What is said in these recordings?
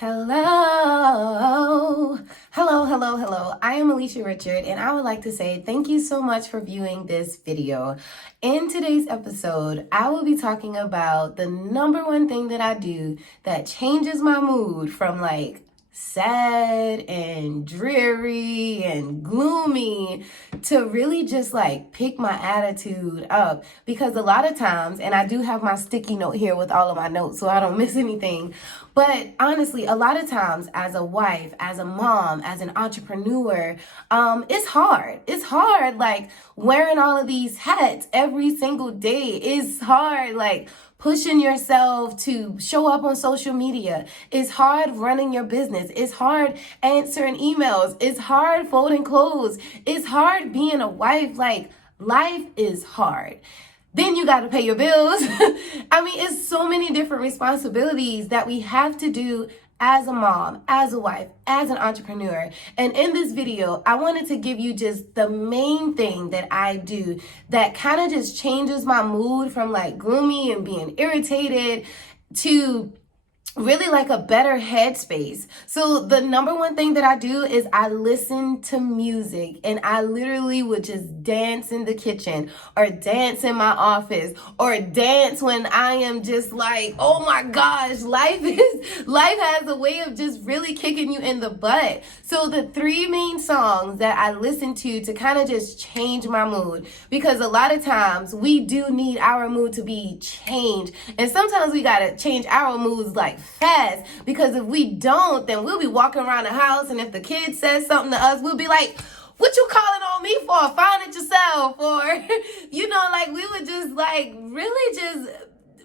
Hello. I am Alisha Richard, and I would like to say thank you so much for viewing this video. In today's episode, I will be talking about the number one thing that I do that changes my mood from sad and dreary and gloomy to really just pick my attitude up, because a lot of times, and I do have my sticky note here with all of my notes so I don't miss anything, but honestly, a lot of times as a wife, as a mom, as an entrepreneur, it's hard. It's hard, wearing all of these hats every single day is hard, pushing yourself to show up on social media. It's hard running your business. It's hard answering emails. It's hard folding clothes. It's hard being a wife. Life is hard. Then you got to pay your bills. It's so many different responsibilities that we have to do as a mom, as a wife, as an entrepreneur. And in this video, I wanted to give you just the main thing that I do that kind of just changes my mood from gloomy and being irritated to really a better headspace. So the number one thing that I do is I listen to music, and I literally would just dance in the kitchen or dance in my office or dance when I am just oh my gosh, life has a way of just really kicking you in the butt. So the three main songs that I listen to kind of just change my mood, because a lot of times we do need our mood to be changed, and sometimes we got to change our moods fast, because if we don't, then we'll be walking around the house, and if the kid says something to us, we'll be like, what you calling on me for? Find it yourself. Or we would just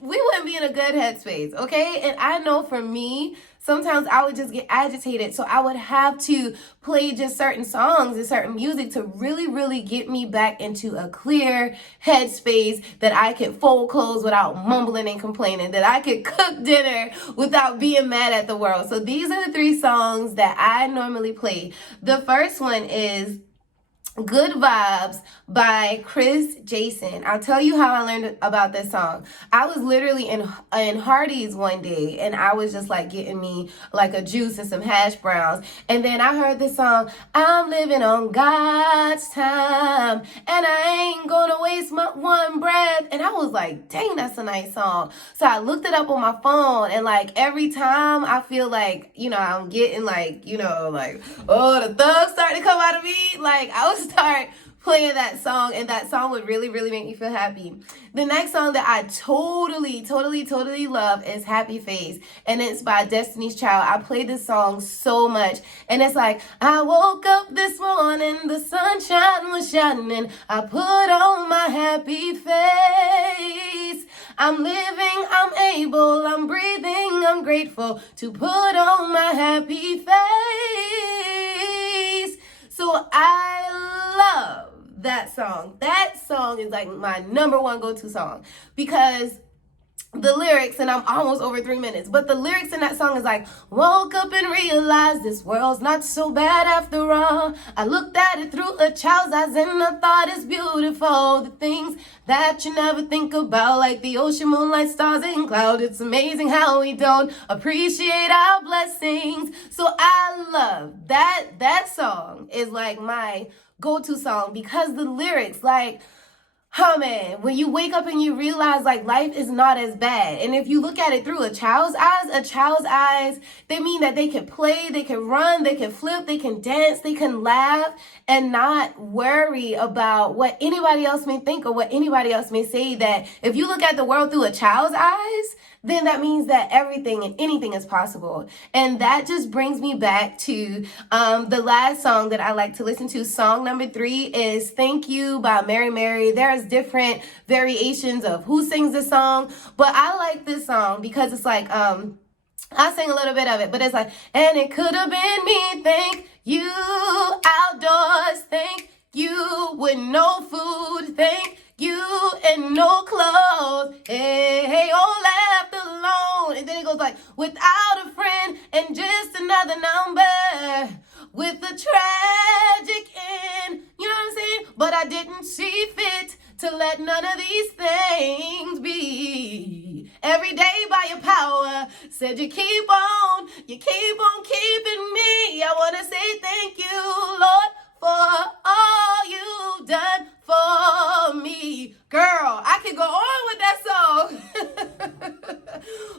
we wouldn't be in a good headspace, okay? And I know for me, sometimes I would just get agitated, so I would have to play just certain songs and certain music to really, really get me back into a clear headspace, that I could fold clothes without mumbling and complaining, that I could cook dinner without being mad at the world. So these are the three songs that I normally play. The first one is Good Vibes by Chris Jason. I'll tell you how I learned about this song. I was literally in Hardee's one day, and I was just getting me a juice and some hash browns, and then I heard this song, I'm living on God's time, and I ain't gonna waste my one breath. And I was like, dang, that's a nice song. So I looked it up on my phone, and every time I feel I'm getting oh, the thugs starting to come out of me, I was start playing that song, and that song would really, really make me feel happy. The next song that I totally love is Happy Face, and it's by Destiny's Child. I play this song so much, and it's I woke up this morning, the sunshine was shining, I put on my happy face. I'm living, I'm able, I'm breathing, I'm grateful to put on my happy face. So I love that song. That song is my number one go-to song, because the lyrics, and I'm almost over 3 minutes, but the lyrics in that song is woke up and realized this world's not so bad after all. I looked at it through a child's eyes, and I thought it's beautiful. The things that you never think about, like the ocean, moonlight, stars, and clouds. It's amazing how we don't appreciate our blessings. So I love that. That song is my go-to song, because the lyrics, oh man, when you wake up and you realize life is not as bad. And if you look at it through a child's eyes, they mean that they can play, they can run, they can flip, they can dance, they can laugh, and not worry about what anybody else may think or what anybody else may say. That if you look at the world through a child's eyes, then that means that everything and anything is possible. And that just brings me back to the last song that I like to listen to. Song number 3 is Thank You by Mary Mary. There's different variations of who sings this song, but I like this song because it's I'll sing a little bit of it, but it's and it could have been me, thank you, outdoors, thank you, with no food, thank you, and no clothes, hey, all left alone. And then it goes without a friend and just another number, with a tragic end, you know what I'm saying? But I didn't see fit to let none of these things be. every day by your power. Said you keep on keeping me. I want to say thank you, Lord, for all you've done for me. Girl, I could go on with that song.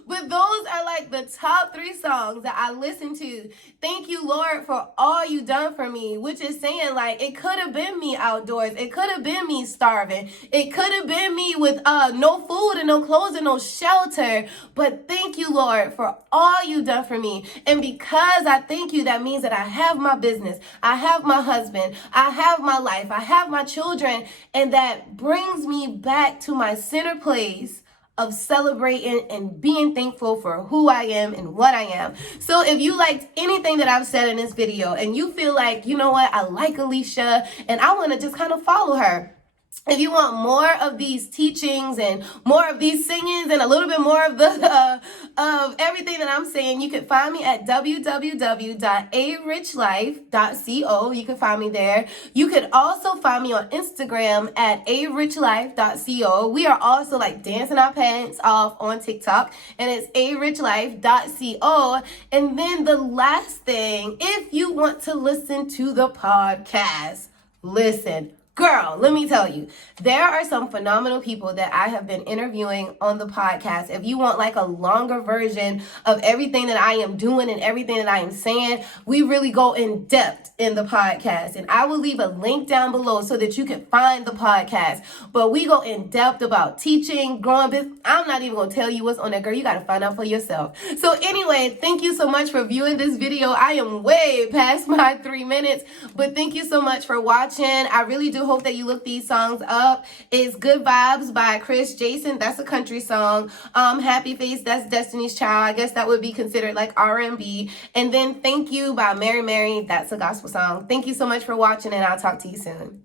But those are like the top 3 songs that I listen to. Thank you, Lord, for all you done for me, which is saying like it could have been me outdoors. It could have been me starving. It could have been me with no food and no clothes and no shelter. But thank you, Lord, for all you done for me. And because I thank you, that means that I have my business. I have my husband. I have my life. I have my children. And that brings me back to my center place of celebrating and being thankful for who I am and what I am. So if you liked anything that I've said in this video and you feel like, you know what, I like Alisha and I want to just kind of follow her. If you want more of these teachings and more of these singings and a little bit more of the of everything that I'm saying, you can find me at www.arichlife.co. You can find me there. You could also find me on Instagram at arichlife.co. We are also like dancing our pants off on TikTok, and it's arichlife.co. And then the last thing, if you want to listen to the podcast, listen. Girl, let me tell you, there are some phenomenal people that I have been interviewing on the podcast. If you want like a longer version of everything that I am doing and everything that I am saying, we really go in depth in the podcast. And I will leave a link down below so that you can find the podcast. But we go in depth about teaching, growing business. I'm not even going to tell you what's on there, girl. You got to find out for yourself. So anyway, thank you so much for viewing this video. I am way past my 3 minutes, but thank you so much for watching. I really do hope that you look these songs up. It's Good Vibes by Chris Jason. That's a country song. Happy Face, that's Destiny's Child. I guess that would be considered like R&B. And then Thank You by Mary Mary. That's a gospel song. Thank you so much for watching, and I'll talk to you soon.